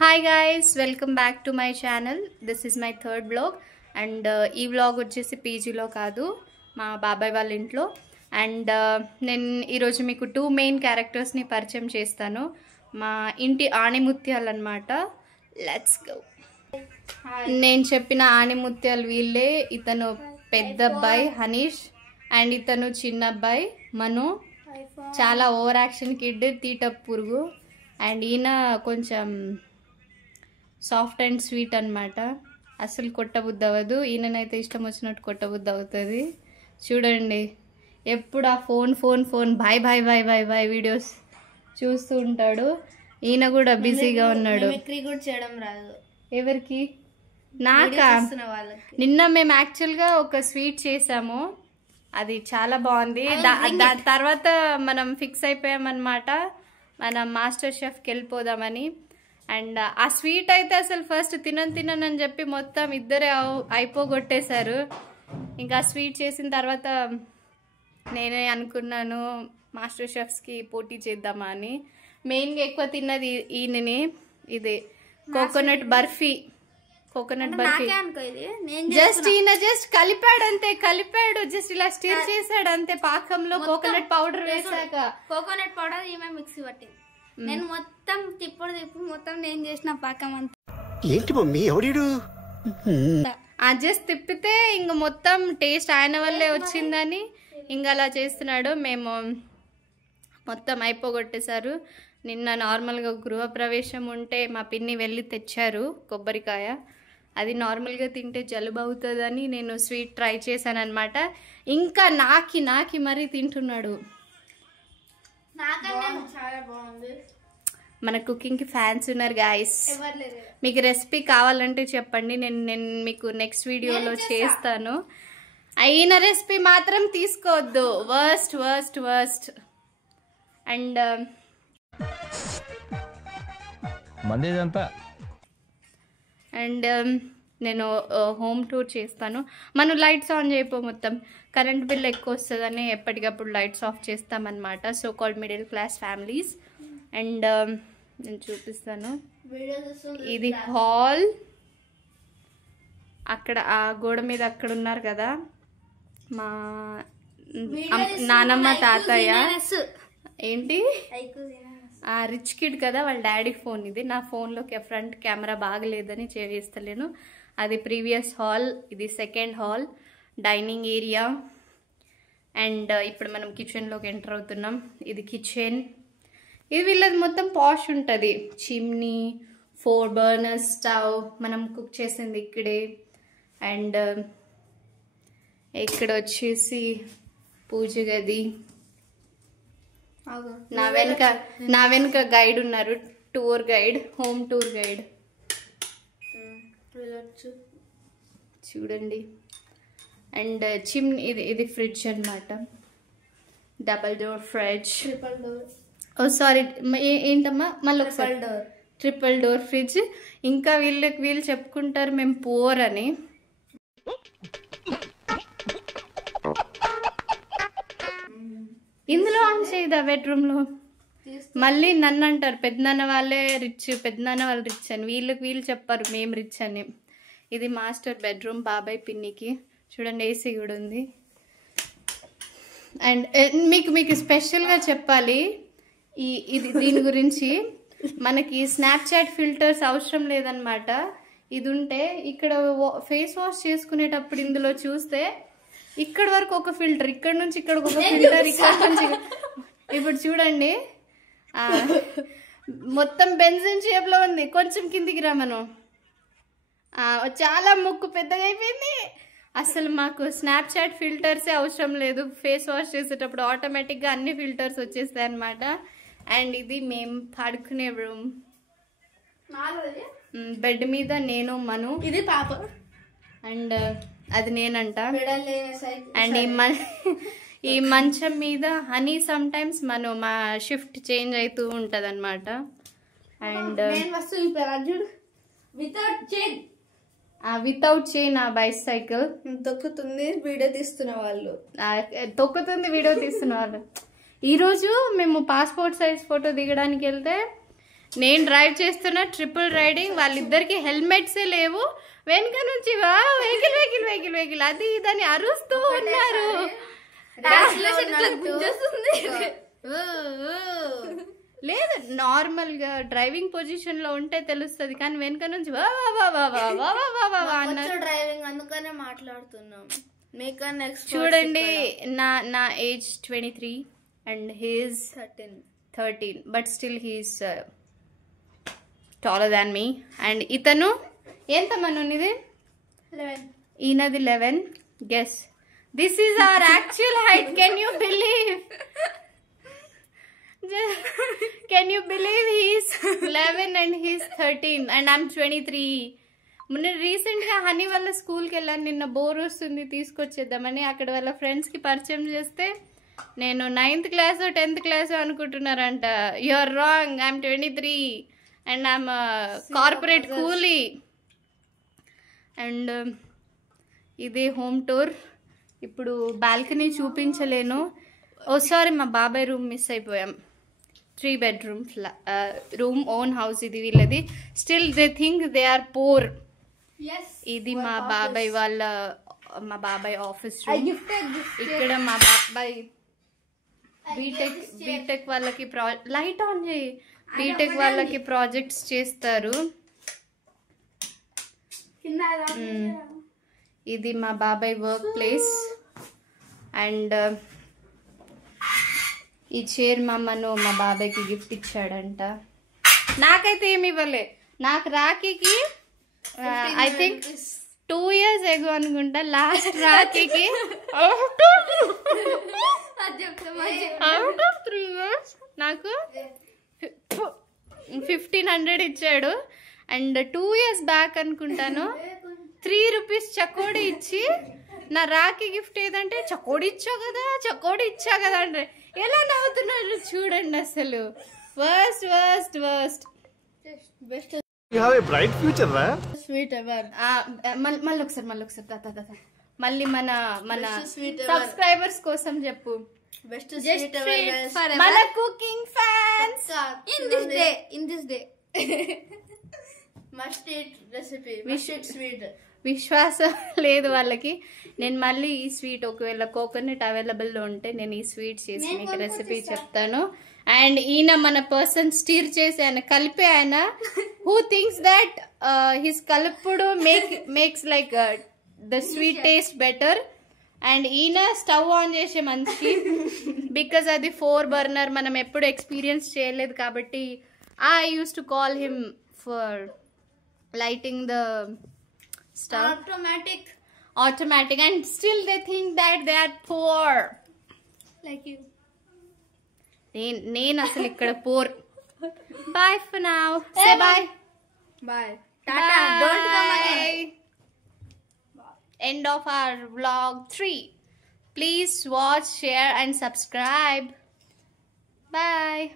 Hi guys, welcome back to my channel. This is my third vlog and ఈ vlog వచ్చేసి పీజీలో కాదు మా బాబాయ్ వాళ్ళ ఇంట్లో అండ్ నేను ఈరోజు మీకు టూ మెయిన్ క్యారెక్టర్స్ని పరిచయం చేస్తాను మా ఇంటి ఆణిముత్యాలు అన్నమాట. Let's go. నేను చెప్పిన ఆణిముత్యాలు వీళ్ళే. ఇతను పెద్ద అబ్బాయి హనీష్ అండ్ ఇతను చిన్న అబ్బాయి మను. చాలా ఓవర్ యాక్షన్ కిడ్, తీట పురుగు. అండ్ ఈయన కొంచెం సాఫ్ట్ అండ్ స్వీట్ అనమాట. అసలు కొట్టబుద్ధి అవ్వదు. ఈయననైతే ఇష్టం వచ్చినట్టు కొట్టబుద్ధి అవుతుంది. చూడండి, ఎప్పుడు ఆ phone phone phone bye bye bye bye bye videos చూస్తూ ఉంటాడు. ఈయన కూడా బిజీగా ఉన్నాడు. చేయడం రాదు ఎవరికి? నాకా? నిన్న మేము యాక్చువల్గా ఒక స్వీట్ చేసాము, అది చాలా బాగుంది. దాని తర్వాత మనం ఫిక్స్ అయిపోయామన్నమాట, మనం మాస్టర్ షెఫ్కి వెళ్ళిపోదామని. అండ్ ఆ స్వీట్ అయితే అసలు ఫస్ట్ తినని చెప్పి మొత్తం ఇద్దరే అయిపోగొట్టేశారు. ఇంకా స్వీట్ చేసిన తర్వాత నేనే అనుకున్నాను మాస్టర్ షెఫ్స్కి పోటీ చేద్దామా అని. మెయిన్గా ఎక్కువ తిన్నది ఈయనని, ఇది coconut barfi. Coconut barfi just ఈయన కలిపాడు అంతే, కలిపాడు జస్ట్ ఇలా స్టిర్ చేసాడు అంతే పాకంలో. కోకోనట్ పౌడర్ వేసాక కోకోనట్ పౌడర్ ఈమె మిక్సీ పట్టింది. నేను మొత్తం తిప్పుడు మొత్తం నేను చేసిన పాకం అంతా. ఏంటి మమ్మీ ఎవడు జస్ట్ తిప్పితే ఇంక మొత్తం టేస్ట్ ఆయన వల్లే వచ్చిందని ఇంకా అలా చేస్తున్నాడు. మేము మొత్తం అయిపోగొట్టేశారు. నిన్న నార్మల్గా గృహప్రవేశం ఉంటే మా పిన్ని వెళ్ళి తెచ్చారు కొబ్బరికాయ. అది నార్మల్గా తింటే జలుబు అవుతుందని నేను స్వీట్ ట్రై చేశాను అనమాట. ఇంకా నాకి మరీ తింటున్నాడు. మన కుకింగ్కి ఫ్యాన్స్ ఉన్నారు గాయస్. మీకు రెసిపీ కావాలంటే చెప్పండి, నేను మీకు నెక్స్ట్ వీడియోలో చేస్తాను. అయిన రెసిపీ మాత్రం తీసుకోవద్దు, వర్స్ట్ వర్స్ట్ వర్స్ట్. అండ్ నేను హోమ్ టూర్ చేస్తాను. మనం లైట్స్ ఆన్ చేయపో, మొత్తం కరెంట్ బిల్ ఎక్కువ వస్తుందని ఎప్పటికప్పుడు లైట్స్ ఆఫ్ చేస్తామన్నమాట. So called middle class families. And నేను చూపిస్తాను, ఇది హాల్. అక్కడ ఆ గోడ మీద అక్కడ ఉన్నారు కదా మా నానమ్మ తాతయ్య. ఏంటి రిచ్ కిడ్ కదా, వాళ్ళ డాడీ ఫోన్ ఇది. నా ఫోన్లో ఫ్రంట్ కెమెరా బాగలేదని చేస్తలేను. అది ప్రీవియస్ హాల్, ఇది second hall, dining area. And ఇప్పుడు మనం కిచెన్లోకి ఎంటర్ అవుతున్నాం. ఇది కిచెన్. ఇది వీళ్ళది మొత్తం పాష్ ఉంటుంది. చిమ్నీ, 4 బర్నర్ స్టవ్, మనం కుక్ చేసింది ఇక్కడే. అండ్ ఇక్కడ వచ్చేసి పూజ గది. నా వెనుక గైడ్ ఉన్నారు, tour guide, home tour guide. చూడండి. అండ్ చిమ్నీ, ఇది ఫ్రిడ్జ్ అనమాట, డబల్ డోర్ ఫ్రిడ్జ్. ఓ సారీ, ఏంటమ్మా మళ్ళీ ఒకసారి, ట్రిపుల్ డోర్ ఫ్రిడ్జ్. ఇంకా వీళ్ళు చెప్పుకుంటారు మేము పూర్ అని. ఇందులో ఆన్ చేయదా బెడ్రూమ్లో? మళ్ళీ నన్ను అంటారు పెద్దనాన్న వాళ్ళే రిచ్, పెద్దనాన్న వాళ్ళు రిచ్ అని. వీళ్ళు చెప్పారు మేము రిచ్ అని. ఇది మాస్టర్ బెడ్రూమ్ బాబాయ్ పిన్నికి. చూడండి, ఏసీ కూడా ఉంది. అండ్ మీకు స్పెషల్గా చెప్పాలి దీని గురించి. మనకి స్నాప్చాట్ ఫిల్టర్స్ అవసరం లేదనమాట. ఇది ఉంటే ఇక్కడ ఫేస్ వాష్ చేసుకునేటప్పుడు ఇందులో చూస్తే ఇక్కడ వరకు ఒక ఫిల్టర్, ఇక్కడ నుంచి ఇక్కడికి ఒక ఫిల్టర్, ఇక్కడ నుంచి. ఇప్పుడు చూడండి, మొత్తం బెంజిన్ షేప్ లో ఉంది. కొంచెం కిందికి రా మనం. చాలా ముక్కు పెద్దగా అయిపోయింది. అసలు మాకు స్నాప్చాట్ ఫిల్టర్సే అవసరం లేదు. ఫేస్ వాష్ చేసేటప్పుడు ఆటోమేటిక్గా అన్ని ఫిల్టర్స్ వచ్చేస్తాయి అనమాట. అండ్ ఇది మేము పడుకునే రూమ్. బెడ్ మీద నేను మను, ఇది పాప, అండ్ అది నేనంట. అండ్ ఈ మంచం మీద హనీ సమ్ టైమ్స్ మా షిఫ్ట్ చేంజ్ అవుతూ ఉంటది అనమాట. అండ్ వితౌట్ చైన్ ఆ బైసైకిల్ తొక్కుతుంది, వీడియో తీస్తున్న వాళ్ళు. ఈ రోజు మేము పాస్పోర్ట్ సైజ్ ఫోటో దిగడానికి వెళ్తే నేను డ్రైవ్ చేస్తున్నా ట్రిపుల్ రైడింగ్, వాళ్ళిద్దరికి హెల్మెట్సే లేవు. వెనక నుంచి వెహికల్ వెహికల్ వెహికల్ వెహికల్ అది ఇదని అరుస్తూ ఉన్నారు. లేదు, నార్మల్ గా డ్రైవింగ్ పొజిషన్ లో ఉంటే తెలుస్తుంది, కానీ వెనక నుంచి డ్రైవింగ్ అందుకనే మాట్లాడుతున్నాం. చూడండి, నా age 23 and he's 13, but still he's taller than me. And ఇతను ఎంతమను ఇది 11. ఈయనది 11. Guess, this is our actual height. Can you believe? Can you believe he's 11 and he's 13 and I'm 23. మొన్న రీసెంట్ గా హనీ వాళ్ళ స్కూల్కి వెళ్ళాను. నిన్న బోర్ వస్తుంది తీసుకొచ్చేద్దామని అక్కడ వాళ్ళ ఫ్రెండ్స్ కి పరిచయం చేస్తే నేను 9th క్లాస్ 10th క్లాస్ అనుకుంటున్నారంట. You are wrong, I'm 23 and I'm corporate coolie. And ఇది హోమ్ టూర్. ఇప్పుడు బాల్కనీ చూపించలేను. ఓసారి మా బాబాయ్ రూమ్ మిస్ అయిపోయాం. 3 bedroom రూమ్, ఓన్ హౌస్ ఇది వీళ్ళది. Still they think they are poor. ఇది మా బాబాయ్ ఆఫీస్ రూమ్. ఇక్కడ మా బాబాయ్ బీటెక్ వాళ్ళకి లైట్ ఆన్ చేయి, బీటెక్ వాళ్ళకి ప్రాజెక్ట్స్ చేస్తారు. ఇది మా బాబాయ్ వర్క్ ప్లేస్. అండ్ ఈ చైర్ మా బాబాయ్కి గిఫ్ట్ ఇచ్చాడంట. నాకైతే ఏమి ఇవ్వలే. నాకు రాఖీకి ఐ థింక్ 2 years ago అనుకుంటా, లాస్ట్ రాఖీకి అవుట్ ఆఫ్ 3 years నాకు 1500 ఇచ్చాడు. అండ్ 2 years బ్యాక్ అనుకుంటాను 3 rupees చకోడి ఇచ్చి నా రాఖీ గిఫ్ట్ ఏదంటే చకోడి ఇచ్చా కదా అంటే ఎలా నవ్వుతున్నారు చూడండి. అసలు worst worst worst. You have a bright future, right? Sweet ever. మళ్ళీ ఒకసారి మళ్ళీ మన సబ్స్క్రైబర్స్ కోసం చెప్పు. Best sweet ever. మన cooking fans in this day must eat recipe. Must eat sweet. విశ్వాసం లేదు వాళ్ళకి. నేను మళ్ళీ ఈ స్వీట్ ఒకవేళ కోకోనట్ అవైలబుల్లో ఉంటే నేను ఈ స్వీట్ చేసి మీకు రెసిపీ చెప్తాను. అండ్ ఈయన మన పర్సన్ స్టీర్ చేసి ఆయన కలిపే ఆయన హూ థింక్స్ దట్ హిస్ కలుపుడు makes like the sweet taste better. And ఈయన స్టవ్ ఆన్ చేసే మనిషి, బికాజ్ అది 4 burner మనం ఎప్పుడు ఎక్స్పీరియన్స్ చేయలేదు కాబట్టి I use to call him for lighting the stuff. Automatic and still they think that they are poor Like you. నేను అసలు ఇక్కడ poor. Bye for now. Say bye. Bye. Tata. Don't come again. End of our vlog 3. Please watch, share and subscribe. Bye.